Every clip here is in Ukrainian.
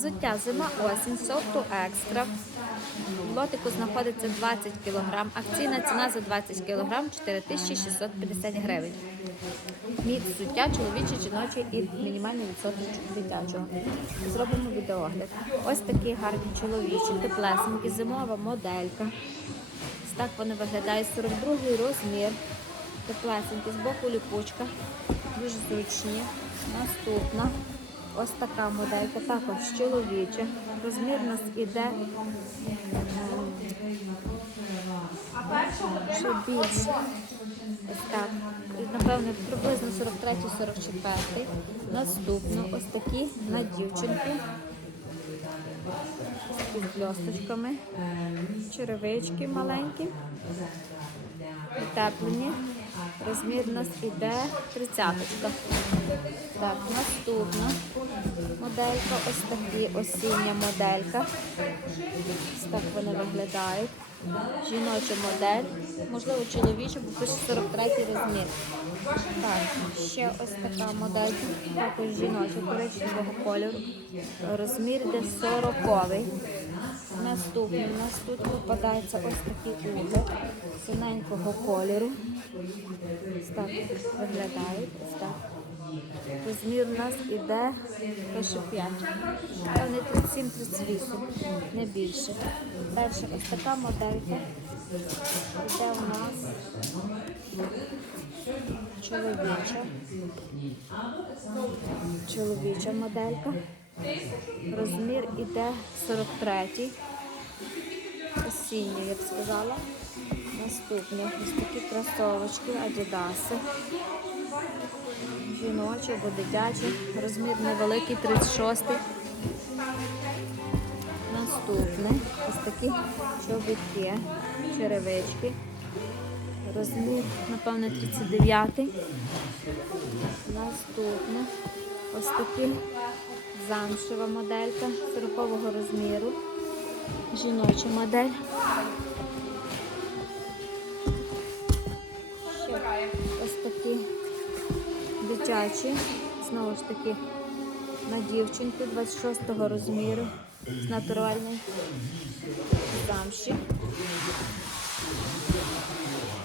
Взуття зима осінь, сорту екстра. В лотику знаходиться 20 кг. Акційна ціна за 20 кг 4650 гривень. Міць взуття чоловіче, жіноче і мінімальний відсоток дитячого. Зробимо відеогляд. Ось такі гарні чоловічі, теплесенькі, зимова моделька. Ось так вони виглядають 42 розмір. Теплесенькі, з боку ліпучка. Дуже зручні. Наступна. Ось така моделька, також чоловіча. Розмір нас іде ем, ще більше. Ось так. Напевно, приблизно 43-44. Наступно ось такі на дівчинку. З бльосточками. Черевички маленькі. Утеплені. Розмір у нас іде тридцяточка. Так, наступна моделька, ось такі осіння моделька. Ось так вони виглядають. Жіноча модель, можливо, чоловіча, бо пише 43 розмір. Так, ще ось така модель, також жіноча, коричневого кольору. Розмір йде 40 Наступний у нас тут попадається ось такі угли синенького кольору. Ось так виглядають. Ось так. Розмір у нас іде пише 5. Певне 37-38, не більше. Далі ось така моделька. Це у нас чоловіча. Чоловіча моделька. Розмір іде 43. Осінній, я б сказала. Наступні ось такі кросовочки, адідаси. Жіночі або дитячі. Розмір невеликий, 36. Наступне ось такі чобітки, черевички. Розмір, напевно, 39. Наступне ось такі замшева моделька 40 розміру. Жіноча модель. Ще ось такі дитячі, знову ж таки на дівчинку 26-го розміру з натуральної замші.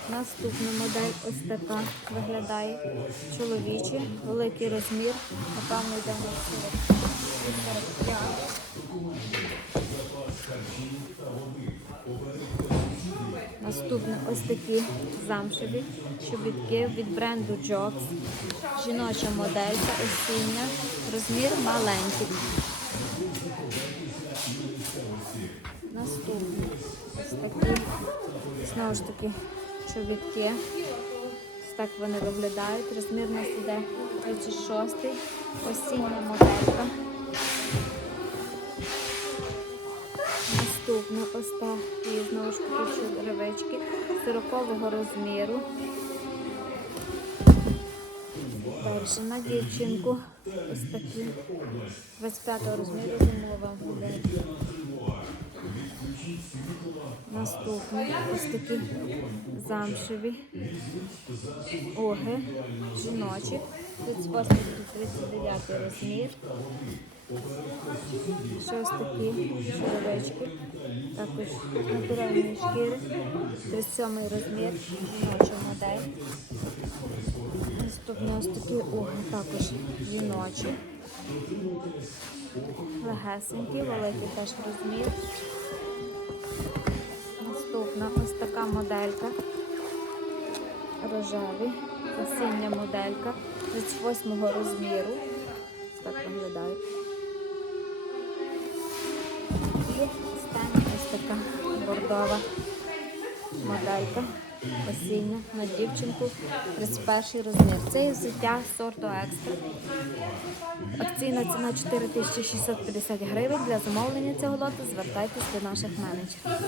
Наступна модель ось така виглядає. Чоловічі, великий розмір. Напевно, йде на 45. Наступне ось такі замшеві чобітки від бренду Jocks. Жіноча моделька осіння. Розмір маленький. Наступне ось такі, знову ж таки, чобітки. Ось так вони виглядають. Розмір у нас іде 36 осіння моделька. Наступна ось і знову ж таки, черевички 40 розміру. Перша на дівчинку. Ось такі 25 розміру модель. Наступні ось такі замшеві оги, жіночі, 38 39 розмір. Ще ось такі черевички, також натуральної шкіри, 37 розмір, жіноча модель. Наступні ось такі оги, також жіночі. Легесенькі, великий теж розмір. Наступна ось така моделька. Рожевий. Осіння моделька 38 розміру. Так виглядають. І остання ось така бордова моделька. Осіння на дівчинку 31 розмір. Це взуття сорту екстра. Акційна ціна 4650 гривень. Для замовлення цього лоту звертайтесь до наших менеджерів.